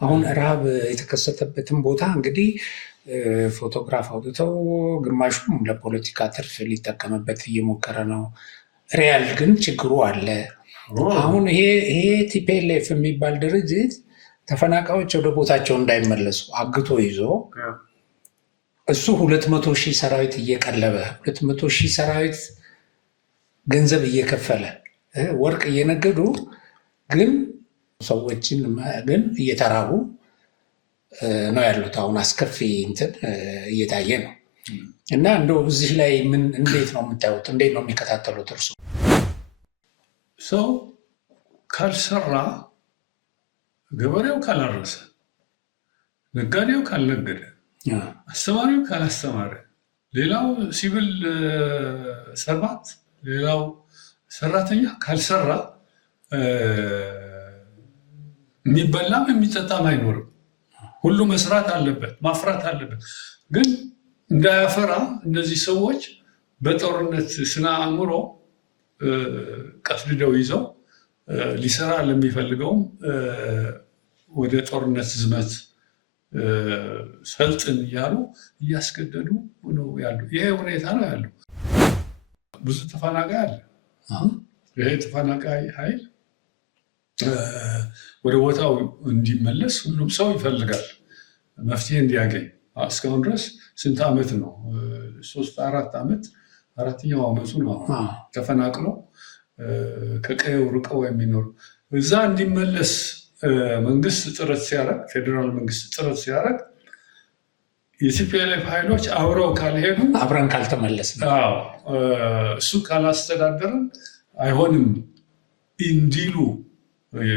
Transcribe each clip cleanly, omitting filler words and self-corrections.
አሁን ረሃብ የተከሰተበትን ቦታ እንግዲህ ፎቶግራፍ አውጥተው ግማሹም ለፖለቲካ ትርፍ ሊጠቀምበት እየሞከረ ነው። ሪያል ግን ችግሩ አለ። አሁን ይሄ ቲፒኤልኤፍ የሚባል ድርጅት ተፈናቃዮች ወደ ቦታቸው እንዳይመለሱ አግቶ ይዞ እሱ 200,000 ሰራዊት እየቀለበ 200,000 ሰራዊት ገንዘብ እየከፈለ ወርቅ እየነገዱ ግን ሰዎችን ግን እየተራቡ ነው ያሉት። አሁን አስከፊ እንትን እየታየ ነው። እና እንደው እዚህ ላይ እንዴት ነው የምታዩት? እንዴት ነው የሚከታተሉት እርሱ? ሰው ካልሰራ፣ ገበሬው ካላረሰ፣ ነጋዴው ካልነገደ፣ አስተማሪው ካላስተማረ፣ ሌላው ሲቪል ሰርቫንት፣ ሌላው ሰራተኛ ካልሰራ የሚበላም የሚጠጣም አይኖርም። ሁሉ መስራት አለበት፣ ማፍራት አለበት። ግን እንዳያፈራ እነዚህ ሰዎች በጦርነት ስነ አእምሮ ቀፍድደው ይዘው ሊሰራ ለሚፈልገውም ወደ ጦርነት ዝመት ሰልጥን እያሉ እያስገደዱ ነው ያሉ። ይሄ ሁኔታ ነው ያለው። ብዙ ተፈናቃይ አለ። ይሄ ተፈናቃይ ኃይል ወደ ቦታው እንዲመለስ ሁሉም ሰው ይፈልጋል፣ መፍትሄ እንዲያገኝ። እስካሁን ድረስ ስንት ዓመት ነው? 3-4 ዓመት፣ 4ኛው ዓመቱ ነው ተፈናቅሎ ከቀየው ርቀው የሚኖሩ። እዛ እንዲመለስ መንግስት ጥረት ሲያደርግ፣ ፌዴራል መንግስት ጥረት ሲያደርግ የቲፒኤልኤፍ ኃይሎች አብረው ካልሄዱ፣ አብረን ካልተመለስ፣ እሱ ካላስተዳደርን አይሆንም እንዲሉ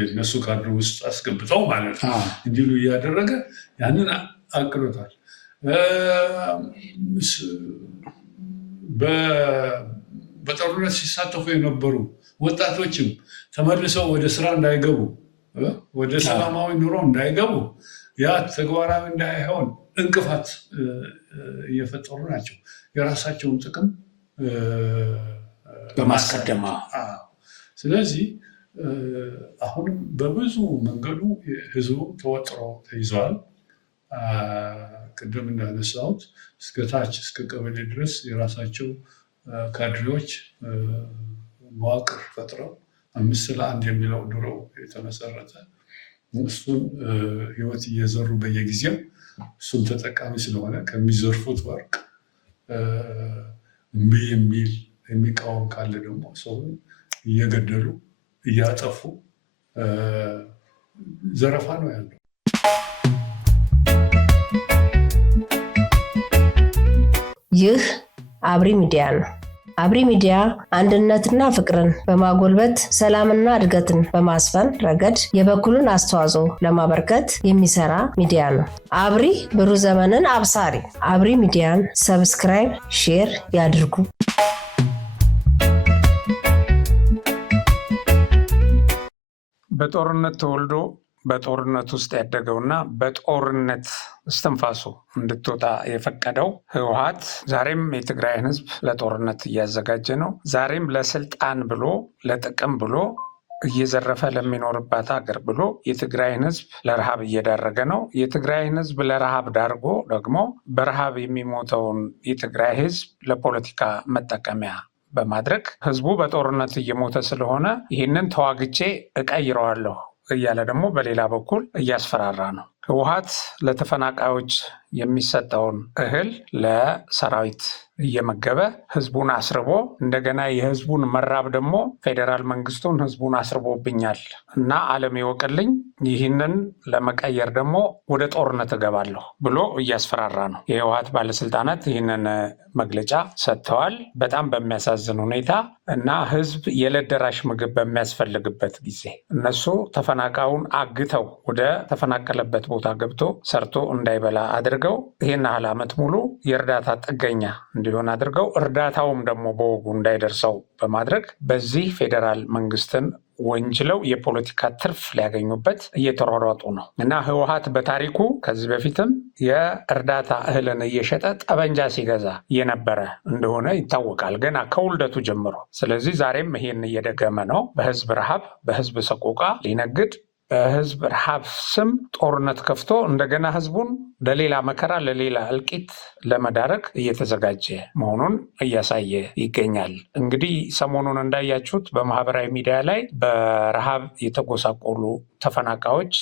እነሱ ካድሬ ውስጥ አስገብተው ማለት ነው እንዲሉ እያደረገ ያንን አቅዶታል። በጦርነት ሲሳተፉ የነበሩ ወጣቶችም ተመልሰው ወደ ስራ እንዳይገቡ፣ ወደ ሰላማዊ ኑሮ እንዳይገቡ፣ ያ ተግባራዊ እንዳይሆን እንቅፋት እየፈጠሩ ናቸው፣ የራሳቸውን ጥቅም በማስቀደም። ስለዚህ አሁንም በብዙ መንገዱ ህዝቡ ተወጥሮ ተይዘዋል። ቅድም እንዳነሳሁት እስከ ታች እስከ ቀበሌ ድረስ የራሳቸው ካድሬዎች መዋቅር ፈጥረው 5 ለ1 የሚለው ድሮ የተመሰረተ እሱን ህይወት እየዘሩ በየጊዜው እሱም ተጠቃሚ ስለሆነ ከሚዘርፉት ወርቅ እምቢ የሚል የሚቃወም ካለ ደግሞ ሰውን እየገደሉ እያጠፉ ዘረፋ ነው ያለው። ይህ አብሪ ሚዲያ ነው። አብሪ ሚዲያ አንድነትና ፍቅርን በማጎልበት ሰላምና እድገትን በማስፈን ረገድ የበኩሉን አስተዋጽኦ ለማበርከት የሚሰራ ሚዲያ ነው። አብሪ ብሩህ ዘመንን አብሳሪ። አብሪ ሚዲያን ሰብስክራይብ፣ ሼር ያድርጉ። በጦርነት ተወልዶ በጦርነት ውስጥ ያደገውና በጦርነት እስትንፋሱ እንድትወጣ የፈቀደው ህወሓት ዛሬም የትግራይን ህዝብ ለጦርነት እያዘጋጀ ነው። ዛሬም ለስልጣን ብሎ ለጥቅም ብሎ እየዘረፈ ለሚኖርባት ሀገር ብሎ የትግራይን ህዝብ ለረሃብ እየዳረገ ነው። የትግራይን ህዝብ ለረሃብ ዳርጎ ደግሞ በረሃብ የሚሞተውን የትግራይ ህዝብ ለፖለቲካ መጠቀሚያ በማድረግ ህዝቡ በጦርነት እየሞተ ስለሆነ ይህንን ተዋግቼ እቀይረዋለሁ እያለ ደግሞ በሌላ በኩል እያስፈራራ ነው። ህወሓት ለተፈናቃዮች የሚሰጠውን እህል ለሰራዊት እየመገበ ህዝቡን አስርቦ እንደገና የህዝቡን መራብ ደግሞ ፌዴራል መንግስቱን ህዝቡን አስርቦብኛል እና ዓለም ይወቅልኝ፣ ይህንን ለመቀየር ደግሞ ወደ ጦርነት እገባለሁ ብሎ እያስፈራራ ነው። የህወሓት ባለስልጣናት ይህንን መግለጫ ሰጥተዋል። በጣም በሚያሳዝን ሁኔታ እና ህዝብ የዕለት ደራሽ ምግብ በሚያስፈልግበት ጊዜ እነሱ ተፈናቃዩን አግተው ወደ ተፈናቀለበት ቦታ ገብቶ ሰርቶ እንዳይበላ አድርገው ይህን ያህል ዓመት ሙሉ የእርዳታ ጥገኛ እንዲሆን አድርገው እርዳታውም ደግሞ በወጉ እንዳይደርሰው በማድረግ በዚህ ፌዴራል መንግስትን ወንጅለው የፖለቲካ ትርፍ ሊያገኙበት እየተሯሯጡ ነው እና ህወሓት በታሪኩ ከዚህ በፊትም የእርዳታ እህልን እየሸጠ ጠበንጃ ሲገዛ የነበረ እንደሆነ ይታወቃል፣ ገና ከውልደቱ ጀምሮ። ስለዚህ ዛሬም ይሄን እየደገመ ነው። በህዝብ ረሃብ፣ በህዝብ ሰቆቃ ሊነግድ በህዝብ ረሃብ ስም ጦርነት ከፍቶ እንደገና ህዝቡን ለሌላ መከራ ለሌላ እልቂት ለመዳረግ እየተዘጋጀ መሆኑን እያሳየ ይገኛል። እንግዲህ ሰሞኑን እንዳያችሁት በማህበራዊ ሚዲያ ላይ በረሃብ የተጎሳቆሉ ተፈናቃዮች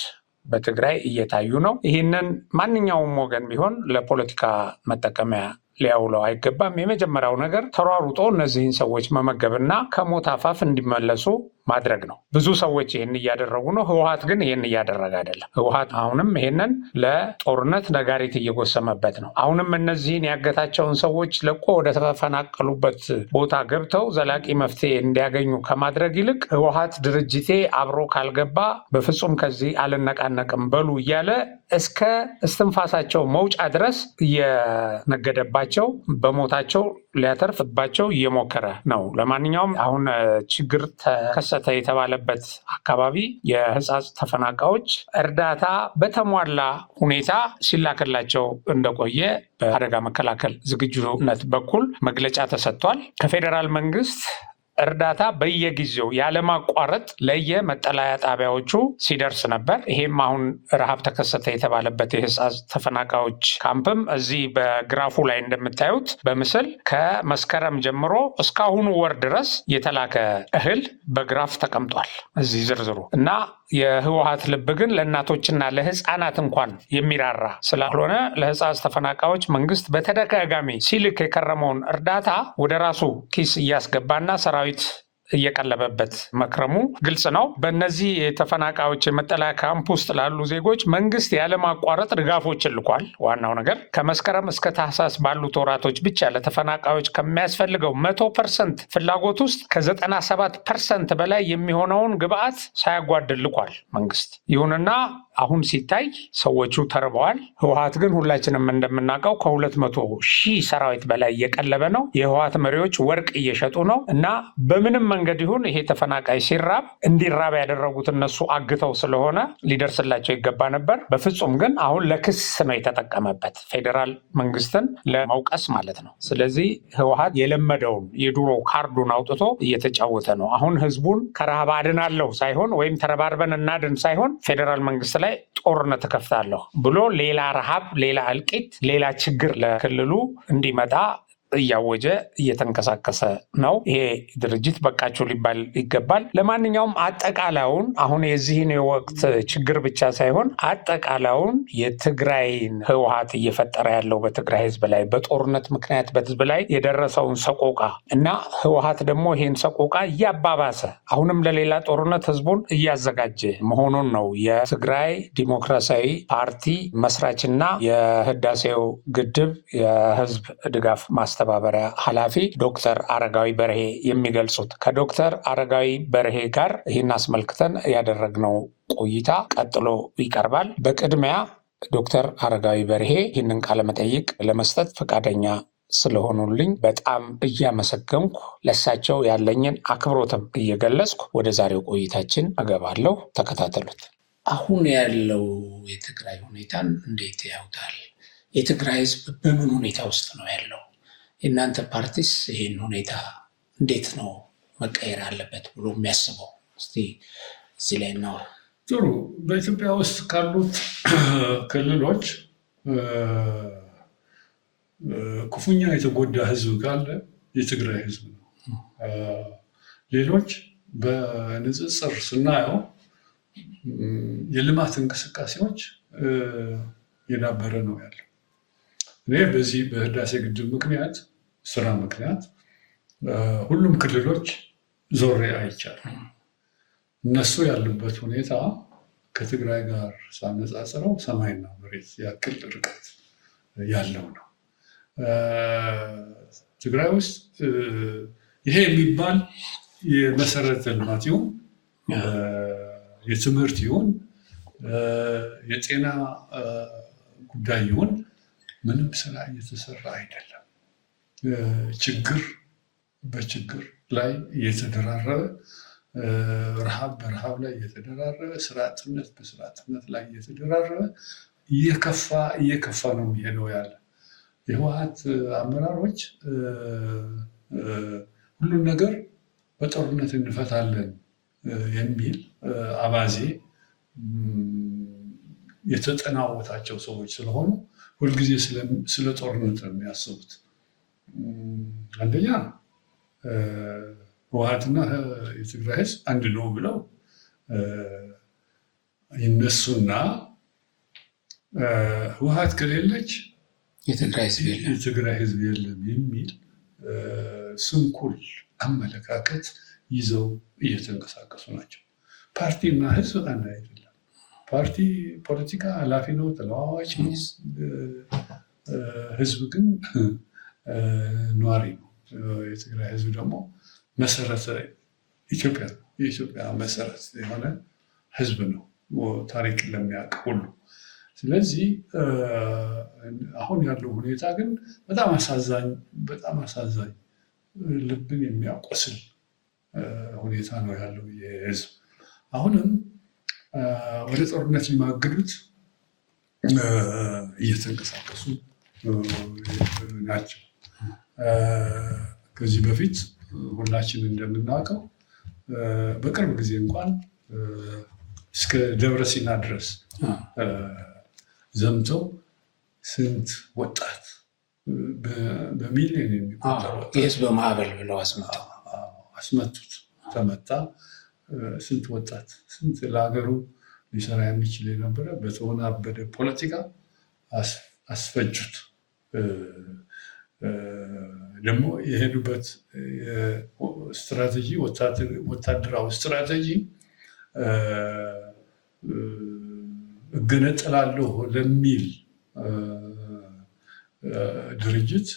በትግራይ እየታዩ ነው። ይህንን ማንኛውም ወገን ቢሆን ለፖለቲካ መጠቀሚያ ሊያውለው አይገባም። የመጀመሪያው ነገር ተሯሩጦ እነዚህን ሰዎች መመገብና ከሞት አፋፍ እንዲመለሱ ማድረግ ነው። ብዙ ሰዎች ይህን እያደረጉ ነው። ህወሓት ግን ይህን እያደረገ አይደለም። ህወሓት አሁንም ይህንን ለጦርነት ነጋሪት እየጎሰመበት ነው። አሁንም እነዚህን ያገታቸውን ሰዎች ለቆ ወደ ተፈናቀሉበት ቦታ ገብተው ዘላቂ መፍትሄ እንዲያገኙ ከማድረግ ይልቅ ህወሓት ድርጅቴ አብሮ ካልገባ በፍጹም ከዚህ አልነቃነቅም በሉ እያለ እስከ እስትንፋሳቸው መውጫ ድረስ እየነገደባቸው በሞታቸው ሊያተርፍባቸው እየሞከረ ነው። ለማንኛውም አሁን ችግር ተከሰተ የተባለበት አካባቢ የህጻጽ ተፈናቃዮች እርዳታ በተሟላ ሁኔታ ሲላክላቸው እንደቆየ በአደጋ መከላከል ዝግጁነት በኩል መግለጫ ተሰጥቷል። ከፌዴራል መንግስት እርዳታ በየጊዜው ያለማቋረጥ ለየመጠለያ ጣቢያዎቹ ሲደርስ ነበር። ይሄም አሁን ረሃብ ተከሰተ የተባለበት የህጻጽ ተፈናቃዮች ካምፕም እዚህ በግራፉ ላይ እንደምታዩት በምስል ከመስከረም ጀምሮ እስካሁኑ ወር ድረስ የተላከ እህል በግራፍ ተቀምጧል እዚህ ዝርዝሩ እና የህወሓት ልብ ግን ለእናቶችና ለህፃናት እንኳን የሚራራ ስላልሆነ ለህፃጽ ተፈናቃዮች መንግስት በተደጋጋሚ ሲልክ የከረመውን እርዳታ ወደ ራሱ ኪስ እያስገባና ሰራዊት እየቀለበበት መክረሙ ግልጽ ነው። በእነዚህ የተፈናቃዮች የመጠለያ ካምፕ ውስጥ ላሉ ዜጎች መንግስት ያለማቋረጥ ድጋፎችን ልኳል። ዋናው ነገር ከመስከረም እስከ ታህሳስ ባሉት ወራቶች ብቻ ለተፈናቃዮች ከሚያስፈልገው 100% ፍላጎት ውስጥ ከ97% በላይ የሚሆነውን ግብአት ሳያጓድል ልኳል መንግስት። ይሁንና አሁን ሲታይ ሰዎቹ ተርበዋል። ህወሓት ግን ሁላችንም እንደምናውቀው ከ200,000 ሰራዊት በላይ እየቀለበ ነው። የህወሓት መሪዎች ወርቅ እየሸጡ ነው እና በምንም መንገድ ይሁን ይሄ ተፈናቃይ ሲራብ እንዲራብ ያደረጉት እነሱ አግተው ስለሆነ ሊደርስላቸው ይገባ ነበር። በፍጹም ግን አሁን ለክስ ነው የተጠቀመበት፣ ፌዴራል መንግስትን ለመውቀስ ማለት ነው። ስለዚህ ህወሓት የለመደውን የድሮ ካርዱን አውጥቶ እየተጫወተ ነው። አሁን ህዝቡን ከረሃብ አድናለሁ ሳይሆን ወይም ተረባርበን እናድን ሳይሆን ፌዴራል መንግስት ላይ ጦርነት እከፍታለሁ ብሎ ሌላ ረሃብ፣ ሌላ እልቂት፣ ሌላ ችግር ለክልሉ እንዲመጣ እያወጀ እየተንቀሳቀሰ ነው። ይሄ ድርጅት በቃችሁ ሊባል ይገባል። ለማንኛውም አጠቃላዩን አሁን የዚህን የወቅት ችግር ብቻ ሳይሆን አጠቃላዩን የትግራይን ህወሓት እየፈጠረ ያለው በትግራይ ህዝብ ላይ በጦርነት ምክንያት በህዝብ ላይ የደረሰውን ሰቆቃ እና ህወሓት ደግሞ ይሄን ሰቆቃ እያባባሰ አሁንም ለሌላ ጦርነት ህዝቡን እያዘጋጀ መሆኑን ነው የትግራይ ዲሞክራሲያዊ ፓርቲ መስራችና የህዳሴው ግድብ የህዝብ ድጋፍ ማስተባበሪያ ኃላፊ ዶክተር አረጋዊ በርሄ የሚገልጹት። ከዶክተር አረጋዊ በርሄ ጋር ይህን አስመልክተን ያደረግነው ቆይታ ቀጥሎ ይቀርባል። በቅድሚያ ዶክተር አረጋዊ በርሄ ይህንን ቃለመጠይቅ ለመስጠት ፈቃደኛ ስለሆኑልኝ በጣም እያመሰገንኩ ለሳቸው ያለኝን አክብሮትም እየገለጽኩ ወደ ዛሬው ቆይታችን እገባለሁ። ተከታተሉት። አሁን ያለው የትግራይ ሁኔታን እንዴት ያውታል? የትግራይ ህዝብ በምን ሁኔታ ውስጥ ነው ያለው? የእናንተ ፓርቲስ ይህን ሁኔታ እንዴት ነው መቀየር አለበት ብሎ የሚያስበው? እስቲ እዚህ ላይ ነው። ጥሩ። በኢትዮጵያ ውስጥ ካሉት ክልሎች ክፉኛ የተጎዳ ህዝብ ካለ የትግራይ ህዝብ ነው። ሌሎች በንጽጽር ስናየው የልማት እንቅስቃሴዎች የዳበረ ነው ያለው። እኔ በዚህ በህዳሴ ግድብ ምክንያት ስራ ምክንያት ሁሉም ክልሎች ዞሬ አይቻልም። እነሱ ያሉበት ሁኔታ ከትግራይ ጋር ሳነጻጽረው ሰማይና መሬት ያክል ርቀት ያለው ነው። ትግራይ ውስጥ ይሄ የሚባል የመሰረተ ልማት ይሁን የትምህርት ይሁን የጤና ጉዳይ ይሁን ምንም ስራ እየተሰራ አይደለም። ችግር በችግር ላይ እየተደራረበ፣ ረሃብ በረሃብ ላይ እየተደራረበ፣ ስራ አጥነት በስራ አጥነት ላይ እየተደራረበ እየከፋ ነው የሚሄደው ያለ የህወሓት አመራሮች ሁሉም ነገር በጦርነት እንፈታለን የሚል አባዜ የተጠናወታቸው ሰዎች ስለሆኑ ሁልጊዜ ስለ ጦርነት ነው የሚያስቡት። አንደኛ ህወሓትና የትግራይ ህዝብ አንድ ነው ብለው ይነሱና ህወሓት ከሌለች የትግራይ ህዝብ የለም የሚል ስንኩል አመለካከት ይዘው እየተንቀሳቀሱ ናቸው። ፓርቲና ህዝብ አንድ አይደለም። ፓርቲ ፖለቲካ ኃላፊ ነው፣ ተለዋዋጭ ነው። ህዝብ ግን ነዋሪ ነው። የትግራይ ህዝብ ደግሞ መሰረተ ኢትዮጵያ ነው። የኢትዮጵያ መሰረት የሆነ ህዝብ ነው፣ ታሪክ ለሚያውቅ ሁሉ። ስለዚህ አሁን ያለው ሁኔታ ግን በጣም አሳዛኝ ልብን የሚያቆስል ሁኔታ ነው ያለው የህዝብ። አሁንም ወደ ጦርነት ሊማግዱት እየተንቀሳቀሱ ናቸው። ከዚህ በፊት ሁላችን እንደምናውቀው በቅርብ ጊዜ እንኳን እስከ ደብረ ሲና ድረስ ዘምተው ስንት ወጣት በሚሊዮን የሚቆጠር የህዝብ ማዕበል ብለው አስመቱት። ተመታ። ስንት ወጣት ስንት ለሀገሩ ሊሰራ የሚችል የነበረ በተወናበደ ፖለቲካ አስፈጁት። ደግሞ የሄዱበት ስትራቴጂ ወታደራዊ ስትራቴጂ እገነጠላለሁ ለሚል ድርጅት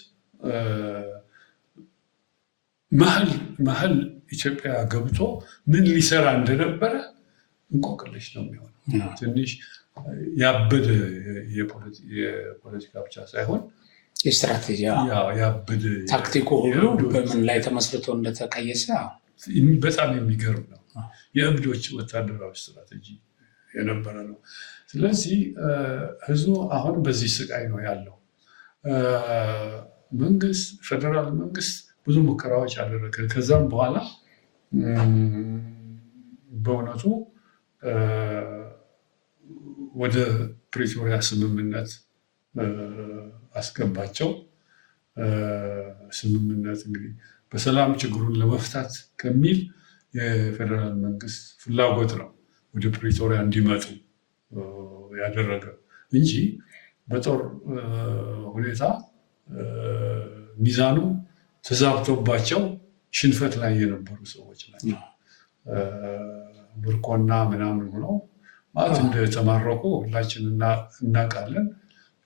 መሀል ኢትዮጵያ ገብቶ ምን ሊሰራ እንደነበረ እንቆቅልሽ ነው የሚሆነው። ትንሽ ያበደ የፖለቲካ ብቻ ሳይሆን የስትራቴጂ ያበደ ታክቲኩ ሁሉ በምን ላይ ተመስርቶ እንደተቀየሰ በጣም የሚገርም ነው። የእብዶች ወታደራዊ ስትራቴጂ የነበረ ነው። ስለዚህ ህዝቡ አሁን በዚህ ስቃይ ነው ያለው። ፌደራል መንግስት ብዙ ሙከራዎች አደረገ። ከዛም በኋላ በእውነቱ ወደ ፕሪቶሪያ ስምምነት አስገባቸው። ስምምነት እንግዲህ በሰላም ችግሩን ለመፍታት ከሚል የፌደራል መንግስት ፍላጎት ነው ወደ ፕሪቶሪያ እንዲመጡ ያደረገ እንጂ በጦር ሁኔታ ሚዛኑ ተዛብቶባቸው ሽንፈት ላይ የነበሩ ሰዎች ናቸው። ምርኮና ምናምን ሆነው ማለት እንደተማረኩ ሁላችን እናውቃለን።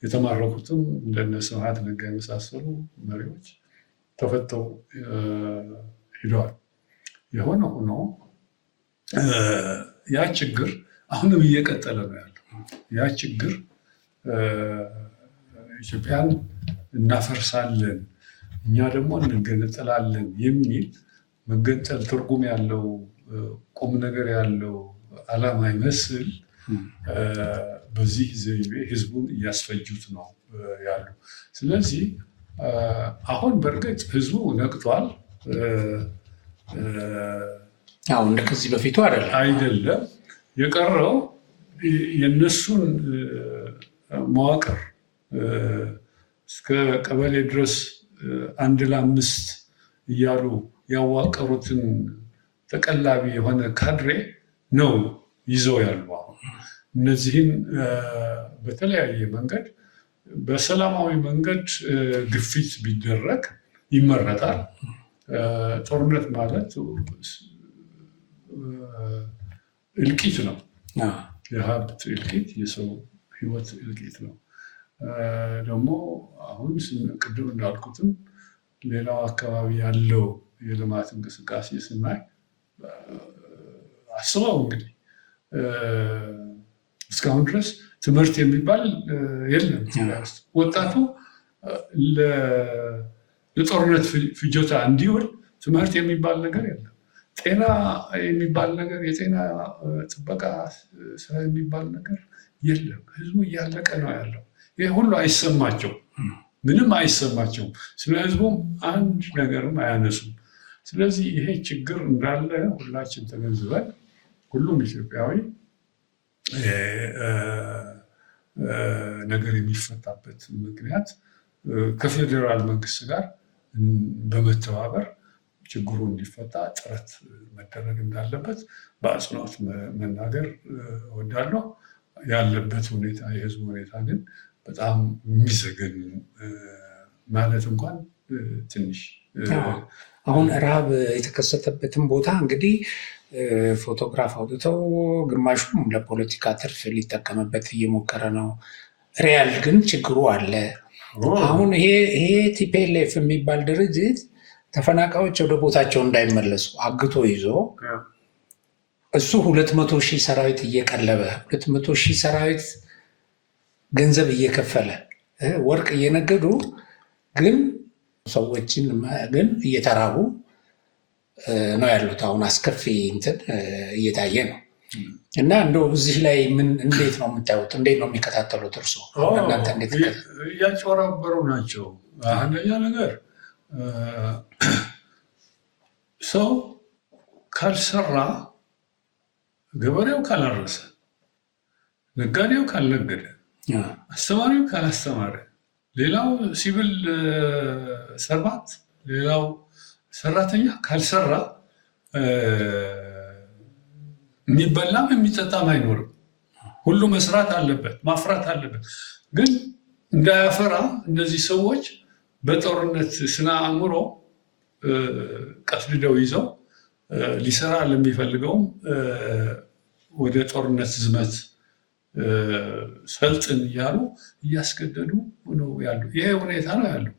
የተማረኩትም እንደነ ስብሐት ነጋ የመሳሰሉ መሪዎች ተፈተው ሂደዋል። የሆነ ሆኖ ያ ችግር አሁንም እየቀጠለ ነው ያለው። ያ ችግር ኢትዮጵያን እናፈርሳለን፣ እኛ ደግሞ እንገነጠላለን የሚል መገንጠል ትርጉም ያለው ቁም ነገር ያለው ዓላማ ይመስል በዚህ ዘይቤ ህዝቡን እያስፈጁት ነው ያሉ። ስለዚህ አሁን በእርግጥ ህዝቡ ነቅቷል። እንደ ከዚህ በፊቱ አይደለም። የቀረው የነሱን መዋቅር እስከ ቀበሌ ድረስ 1 ለ5 እያሉ ያዋቀሩትን ተቀላቢ የሆነ ካድሬ ነው ይዘው ያሉ። አሁን እነዚህን በተለያየ መንገድ በሰላማዊ መንገድ ግፊት ቢደረግ ይመረጣል። ጦርነት ማለት እልቂት ነው። የሀብት እልቂት፣ የሰው ህይወት እልቂት ነው። ደግሞ አሁን ቅድም እንዳልኩትም ሌላው አካባቢ ያለው የልማት እንቅስቃሴ ስናይ አስበው እንግዲህ እስካሁን ድረስ ትምህርት የሚባል የለም። ወጣቱ ለጦርነት ፍጆታ እንዲውል ትምህርት የሚባል ነገር የለም። ጤና የሚባል ነገር፣ የጤና ጥበቃ ስራ የሚባል ነገር የለም። ህዝቡ እያለቀ ነው ያለው። ይህ ሁሉ አይሰማቸውም፣ ምንም አይሰማቸውም። ስለ ህዝቡም አንድ ነገርም አያነሱም። ስለዚህ ይሄ ችግር እንዳለ ሁላችን ተገንዝበን ሁሉም ኢትዮጵያዊ ነገር የሚፈታበት ምክንያት ከፌዴራል መንግስት ጋር በመተባበር ችግሩ እንዲፈታ ጥረት መደረግ እንዳለበት በአጽንኦት መናገር እወዳለሁ። ያለበት ሁኔታ የህዝቡ ሁኔታ ግን በጣም የሚዘገን ማለት እንኳን ትንሽ አሁን ረሃብ የተከሰተበትን ቦታ እንግዲህ ፎቶግራፍ አውጥተው ግማሹም ለፖለቲካ ትርፍ ሊጠቀምበት እየሞከረ ነው። ሪያል ግን ችግሩ አለ። አሁን ይሄ ቲፒኤልኤፍ የሚባል ድርጅት ተፈናቃዮች ወደ ቦታቸው እንዳይመለሱ አግቶ ይዞ እሱ 200,000 ሰራዊት እየቀለበ 200,000 ሰራዊት ገንዘብ እየከፈለ ወርቅ እየነገዱ ግን ሰዎችን ግን እየተራቡ ነው ያሉት። አሁን አስከፊ እንትን እየታየ ነው እና እንደው እዚህ ላይ እንዴት ነው የምታዩት? እንዴት ነው የሚከታተሉት እርሶ? እናንተ እንዴት እያጭበረበሩ ናቸው? አንደኛ ነገር ሰው ካልሰራ፣ ገበሬው ካላረሰ፣ ነጋዴው ካልነገደ፣ አስተማሪው ካላስተማረ፣ ሌላው ሲቪል ሰርቫንት ሌላው ሰራተኛ ካልሰራ የሚበላም የሚጠጣም አይኖርም። ሁሉ መስራት አለበት፣ ማፍራት አለበት። ግን እንዳያፈራ እነዚህ ሰዎች በጦርነት ስነ አእምሮ ቀፍድደው ይዘው ሊሰራ ለሚፈልገውም ወደ ጦርነት ዝመት ሰልጥን እያሉ እያስገደዱ ነው ያሉ። ይሄ ሁኔታ ነው ያለው።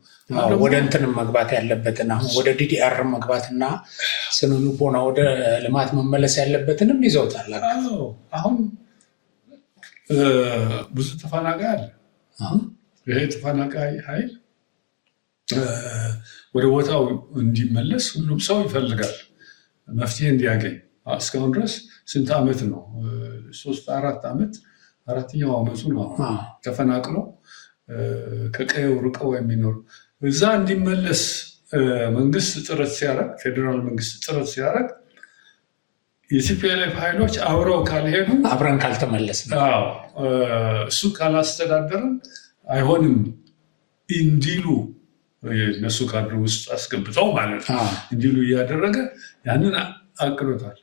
ወደ እንትንም መግባት ያለበትን አሁን ወደ ዲዲአር መግባትና ስነ ልቦና ወደ ልማት መመለስ ያለበትንም ይዘውታል። አሁን ብዙ ተፈናቃይ አለ። ይሄ ተፈናቃይ ኃይል ወደ ቦታው እንዲመለስ ሁሉም ሰው ይፈልጋል፣ መፍትሄ እንዲያገኝ። እስካሁን ድረስ ስንት ዓመት ነው? 3-4 ዓመት፣ 4ኛው ዓመቱ ነው ተፈናቅሎ ከቀየው ርቀው የሚኖሩ። እዛ እንዲመለስ መንግስት ጥረት ሲያደርግ፣ ፌዴራል መንግስት ጥረት ሲያደርግ የቲፒኤልኤፍ ኃይሎች አብረው ካልሄዱ፣ አብረን ካልተመለስ፣ እሱ ካላስተዳደርን አይሆንም እንዲሉ እነሱ ካድሬ ውስጥ አስገብተው ማለት ነው እንዲሉ እያደረገ ያንን አቅዶታል።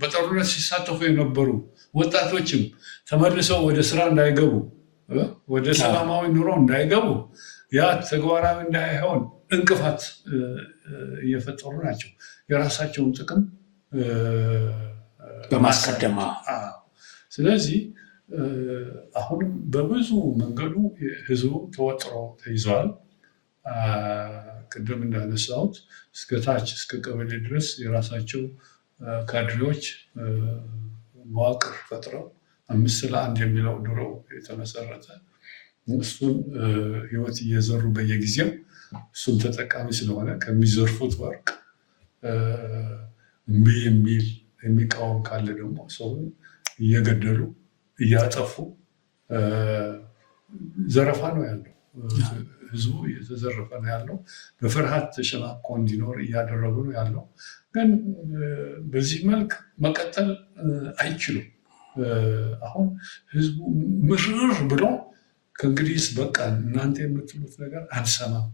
በጦርነት ሲሳተፉ የነበሩ ወጣቶችም ተመልሰው ወደ ስራ እንዳይገቡ፣ ወደ ሰላማዊ ኑሮ እንዳይገቡ፣ ያ ተግባራዊ እንዳይሆን እንቅፋት እየፈጠሩ ናቸው፣ የራሳቸውን ጥቅም በማስቀደም። ስለዚህ አሁንም በብዙ መንገዱ ህዝቡ ተወጥሮ ተይዘዋል። ቅድም እንዳነሳሁት እስከ ታች እስከ ቀበሌ ድረስ የራሳቸው ካድሬዎች መዋቅር ፈጥረው 5 ለ1 የሚለው ድሮ የተመሰረተ እሱን ህይወት እየዘሩ በየጊዜው እሱም ተጠቃሚ ስለሆነ ከሚዘርፉት ወርቅ እምቢ የሚል የሚቃወም ካለ ደግሞ ሰውን እየገደሉ እያጠፉ ዘረፋ ነው ያለው። ህዝቡ እየተዘረፈ ነው ያለው። በፍርሃት ተሸማቆ እንዲኖር እያደረጉ ነው ያለው። ግን በዚህ መልክ መቀጠል አይችሉም። አሁን ህዝቡ ምርር ብሎ ከእንግዲህ በቃ እናንተ የምትሉት ነገር አንሰማም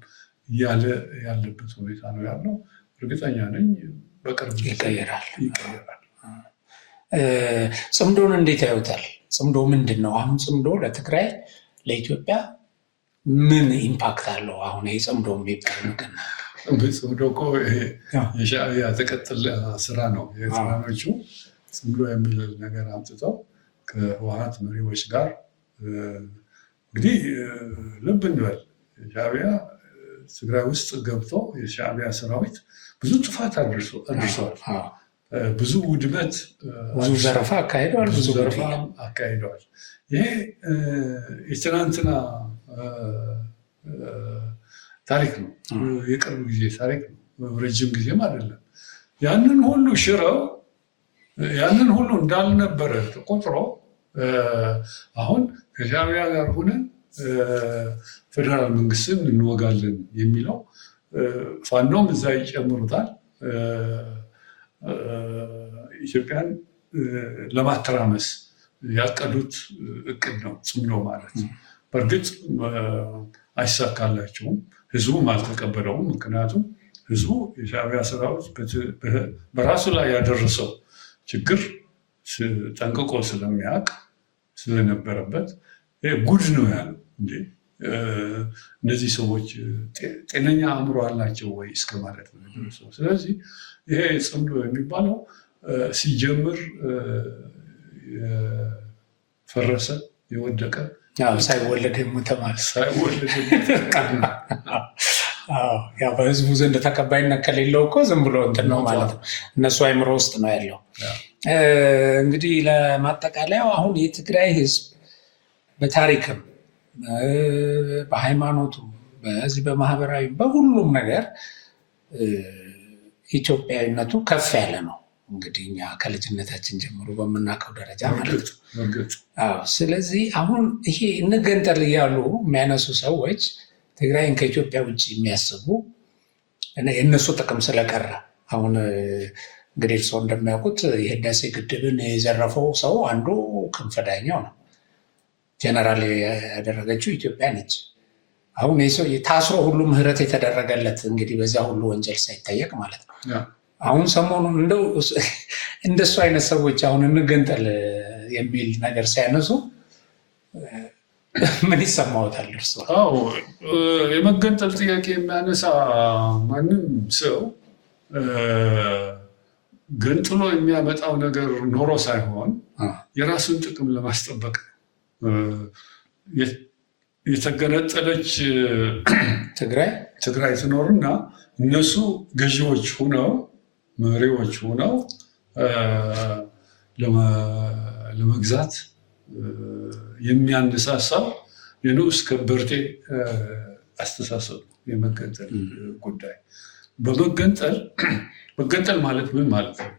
እያለ ያለበት ሁኔታ ነው ያለው። እርግጠኛ ነኝ በቅርብ ይቀየራል። ጽምዶን እንዴት ያዩታል? ጽምዶ ምንድን ነው? አሁን ጽምዶ ለትግራይ ለኢትዮጵያ ምን ኢምፓክት አለው? አሁን ይህ ጽምዶ የሚባል ነገር ጽምዶ እኮ የሻዕቢያ ተቀጥል ስራ ነው። የኤርትራኖቹ ጽምዶ የሚል ነገር አምጥተው ከህወሓት መሪዎች ጋር እንግዲህ ልብ እንበል፣ ሻዕቢያ ትግራይ ውስጥ ገብቶ የሻዕቢያ ሰራዊት ብዙ ጥፋት አድርሰዋል። ብዙ ውድመት፣ ብዙ ዘረፋ አካሂደዋል። ብዙ ዘረፋ አካሂደዋል። ይሄ የትናንትና ታሪክ ነው፣ የቅርብ ጊዜ ታሪክ ነው፣ ረጅም ጊዜም አይደለም። ያንን ሁሉ ሽረው ያንን ሁሉ እንዳልነበረ ተቆጥሮ አሁን ከሻዕቢያ ጋር ሆነን ፌዴራል መንግስትን እንወጋለን የሚለው ፋኖም እዛ ይጨምሩታል። ኢትዮጵያን ለማተራመስ ያቀዱት እቅድ ነው ጽምዶ ማለት። በእርግጥ አይሳካላቸውም፣ ህዝቡም አልተቀበለውም። ምክንያቱም ህዝቡ የሻዕቢያ ሰራዊት በራሱ ላይ ያደረሰው ችግር ጠንቅቆ ስለሚያውቅ ስለነበረበት ጉድ ነው ያለው። እንዴ እነዚህ ሰዎች ጤነኛ አእምሮ አላቸው ወይ እስከ ማለት ነው የደረሰው። ስለዚህ ይሄ ጽምዶ የሚባለው ሲጀምር የፈረሰ የወደቀ ሳይወለድ የሞተ ማለት ያው በህዝቡ ዘንድ ተቀባይነት ከሌለው እኮ ዝም ብሎ እንትን ነው ማለት ነው። እነሱ አይምሮ ውስጥ ነው ያለው። እንግዲህ ለማጠቃለያው አሁን የትግራይ ህዝብ በታሪክም በሃይማኖቱ በዚህ በማህበራዊ በሁሉም ነገር ኢትዮጵያዊነቱ ከፍ ያለ ነው። እንግዲህ እኛ ከልጅነታችን ጀምሮ በምናውቀው ደረጃ ማለት ነው። ስለዚህ አሁን ይሄ እንገንጠል እያሉ የሚያነሱ ሰዎች ትግራይን ከኢትዮጵያ ውጭ የሚያስቡ የእነሱ ጥቅም ስለቀረ አሁን እንግዲህ ሰው እንደሚያውቁት የህዳሴ ግድብን የዘረፈው ሰው አንዱ ክንፈ ዳኘው ነው። ጀነራል ያደረገችው ኢትዮጵያ ነች። አሁን ሰው ታስሮ ሁሉ ምህረት የተደረገለት እንግዲህ በዚያ ሁሉ ወንጀል ሳይጠየቅ ማለት ነው። አሁን ሰሞኑን እንደሱ አይነት ሰዎች አሁን እንገንጠል የሚል ነገር ሲያነሱ ምን ይሰማዎታል እርሱ? የመገንጠል ጥያቄ የሚያነሳ ማንም ሰው ገንጥሎ የሚያመጣው ነገር ኖሮ ሳይሆን የራሱን ጥቅም ለማስጠበቅ የተገነጠለች ትግራይ ትኖርና እነሱ ገዢዎች ሁነው መሪዎች ሁነው ለመግዛት የሚያነሳሳው የንዑስ ከበርቴ አስተሳሰብ የመገንጠል ጉዳይ። መገንጠል ማለት ምን ማለት ነው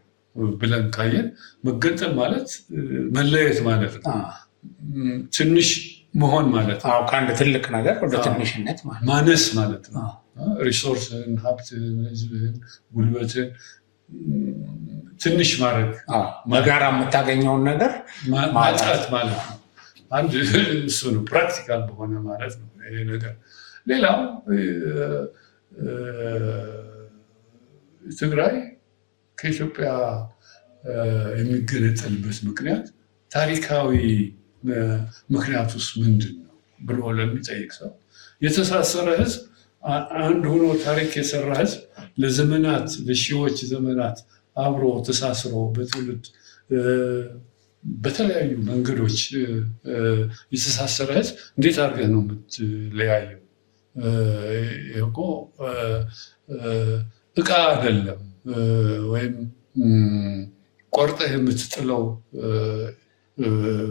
ብለን ካየን መገንጠል ማለት መለየት ማለት ነው። ትንሽ መሆን ማለት ነው። ከአንድ ትልቅ ነገር ወደ ትንሽነት ማነስ ማለት ነው። ሪሶርስን፣ ሀብትን፣ ህዝብን፣ ጉልበትን ትንሽ ማድረግ በጋራ የምታገኘውን ነገር ማጣት ማለት ነው። አንድ እሱ ነው ፕራክቲካል በሆነ ማለት ነው ይሄ ነገር። ሌላው ትግራይ ከኢትዮጵያ የሚገነጠልበት ምክንያት ታሪካዊ ምክንያቱስ ምንድን ነው ብሎ ለሚጠይቅ ሰው የተሳሰረ ህዝብ አንድ ሆኖ ታሪክ የሰራ ህዝብ ለዘመናት ለሺዎች ዘመናት አብሮ ተሳስሮ በትውልድ በተለያዩ መንገዶች የተሳሰረ ህዝብ እንዴት አድርገህ ነው የምትለያየው? እኮ እቃ አይደለም፣ ወይም ቆርጠህ የምትጥለው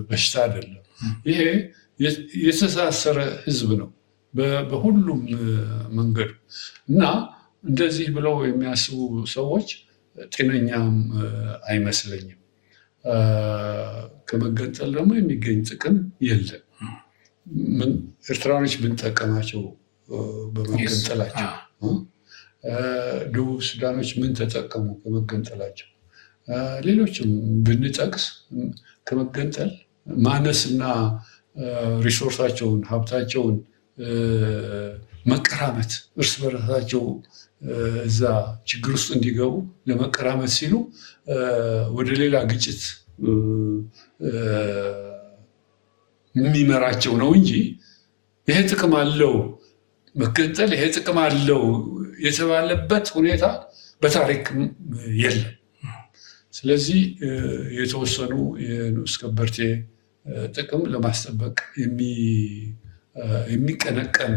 በሽታ አይደለም። ይሄ የተሳሰረ ህዝብ ነው በሁሉም መንገዱ እና እንደዚህ ብለው የሚያስቡ ሰዎች ጤነኛም አይመስለኝም። ከመገንጠል ደግሞ የሚገኝ ጥቅም የለም። ኤርትራኖች ብንጠቀማቸው በመገንጠላቸው፣ ደቡብ ሱዳኖች ምን ተጠቀሙ ከመገንጠላቸው፣ ሌሎችም ብንጠቅስ ከመገንጠል ማነስና ሪሶርሳቸውን ሀብታቸውን መቀራመት እርስ በራሳቸው እዛ ችግር ውስጥ እንዲገቡ ለመቀራመት ሲሉ ወደ ሌላ ግጭት የሚመራቸው ነው እንጂ ይሄ ጥቅም አለው መገንጠል ይሄ ጥቅም አለው የተባለበት ሁኔታ በታሪክ የለም። ስለዚህ የተወሰኑ የንዑስ ከበርቴ ጥቅም ለማስጠበቅ የሚቀነቀን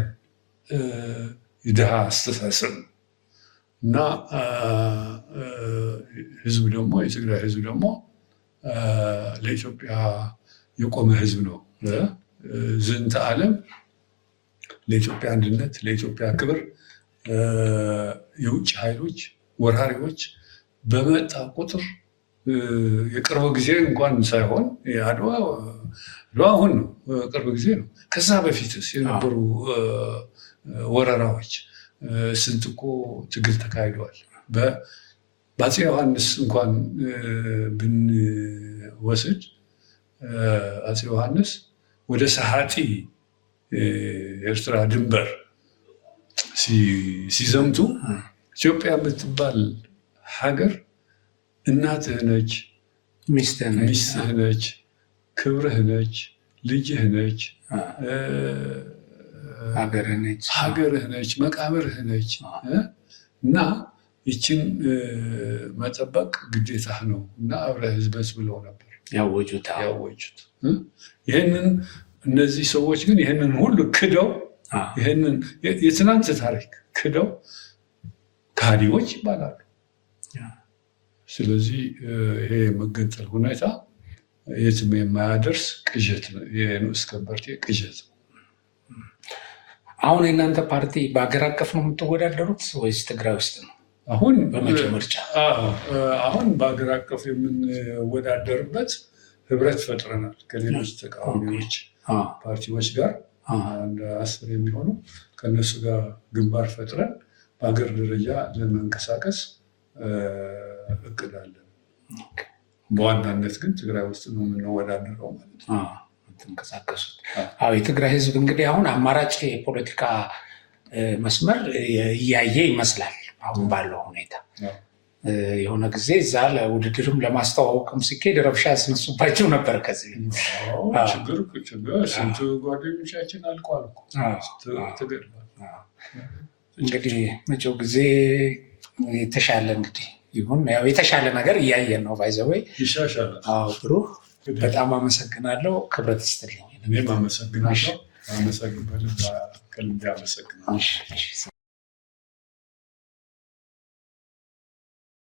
የድሃ አስተሳሰብ እና ህዝብ ደግሞ የትግራይ ህዝብ ደግሞ ለኢትዮጵያ የቆመ ህዝብ ነው። ዝንተ ዓለም ለኢትዮጵያ አንድነት፣ ለኢትዮጵያ ክብር የውጭ ኃይሎች ወራሪዎች በመጣ ቁጥር የቅርብ ጊዜ እንኳን ሳይሆን አድዋ አሁን ነው፣ ቅርብ ጊዜ ነው። ከዛ በፊትስ የነበሩ ወረራዎች ስንት እኮ ትግል ተካሂደዋል። በአፄ ዮሐንስ እንኳን ብንወስድ አፄ ዮሐንስ ወደ ሰሃጢ ኤርትራ ድንበር ሲዘምቱ ኢትዮጵያ የምትባል ሀገር እናትህ ነች፣ ሚስትህ ነች፣ ክብርህ ነች፣ ልጅህ ነች፣ ሀገርህ ነች፣ መቃብርህ ነች እና ይችን መጠበቅ ግዴታህ ነው እና አብረህ ህዝበስ ብለው ነበር ያወጁት። ይህንን እነዚህ ሰዎች ግን ይህንን ሁሉ ክደው ይህንን የትናንት ታሪክ ክደው ከሃዲዎች ይባላሉ። ስለዚህ ይሄ የመገንጠል ሁኔታ የትም የማያደርስ ቅዠት ነው፣ የንዑስ ከበርቴ ቅዠት ነው። አሁን የእናንተ ፓርቲ በሀገር አቀፍ ነው የምትወዳደሩት ወይስ ትግራይ ውስጥ ነው? አሁን በመጪው ምርጫ አሁን በሀገር አቀፍ የምንወዳደርበት ህብረት ፈጥረናል ከሌሎች ተቃዋሚዎች ፓርቲዎች ጋር አንድ 10 የሚሆኑ ከነሱ ጋር ግንባር ፈጥረን በሀገር ደረጃ ለመንቀሳቀስ እቅድ አለን። በዋናነት ግን ትግራይ ውስጥ ነው የምንወዳደረው ማለት ነው። የምትንቀሳቀሱት የትግራይ ህዝብ እንግዲህ አሁን አማራጭ የፖለቲካ መስመር እያየ ይመስላል። አሁን ባለው ሁኔታ የሆነ ጊዜ እዛ ለውድድርም ለማስተዋወቅም ሲካሄድ ረብሻ ያስነሱባቸው ነበር። ከዚህ ችግር ስንት ጓደኞቻችን አልቋል፣ ተገድሏል። እንግዲህ መጪው ጊዜ የተሻለ እንግዲህ ይሁን። ያው የተሻለ ነገር እያየን ነው። ባይዘወይ ይሻሻላል። ብሩህ በጣም አመሰግናለሁ። ክብረት ይስጥልኝ። እኔም አመሰግናለሁ። ከልቤ አመሰግናለሁ።